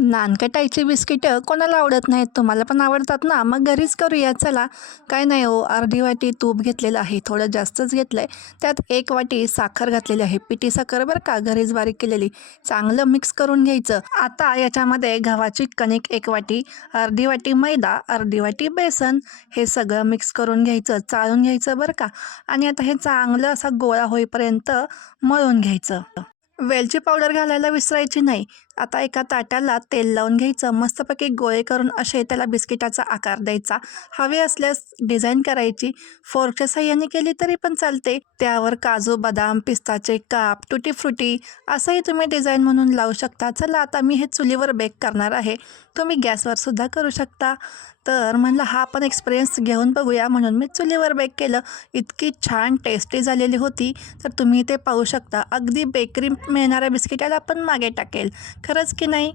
नानकटाईची बिस्किटं कोणाला आवडत नाहीत? तुम्हाला पण आवडतात ना? मग घरीच करूया चला. काय नाही हो, अर्धी वाटी तूप घेतलेलं आहे, थोडं जास्तच घेतलं आहे. त्यात 1 वाटी साखर घातलेली आहे, पिठी साखर बरं का, घरीच बारीक केलेली. चांगलं मिक्स करून घ्यायचं. आता याच्यामध्ये गव्हाची कणिक 1 वाटी, अर्धी वाटी मैदा, अर्धी वाटी बेसन, हे सगळं मिक्स करून घ्यायचं, चाळून घ्यायचं बरं का. आणि आता हे चांगलं असा गोळा होईपर्यंत मळून घ्यायचं. वेलची पावडर घालायला विसरायची नाही. आता एका ताटाला तेल लावून घ्यायचं, मस्तपैकी गोळे करून असे त्याला बिस्किटाचा आकार द्यायचा. हवे असल्यास डिझाईन करायची, फोर्कच्या साह्याने केली तरी पण चालते. त्यावर काजू, बदाम, पिस्ताचे काप, तुटी फ्रुटी असंही तुम्ही डिझाईन म्हणून लावू शकता. चला आता मी हे चुलीवर बेक करणार आहे, तुम्ही गॅसवर सुद्धा करू शकता. तर म्हणलं हा पण एक्सपिरियन्स घेऊन बघूया, म्हणून मी चुलीवर बेक केलं. इतकी छान टेस्टी झालेली होती, तर तुम्ही ते पाहू शकता. अगदी बेकरी मिळणाऱ्या बिस्किटाला पण मागे टाकेल. खरंच की नाही?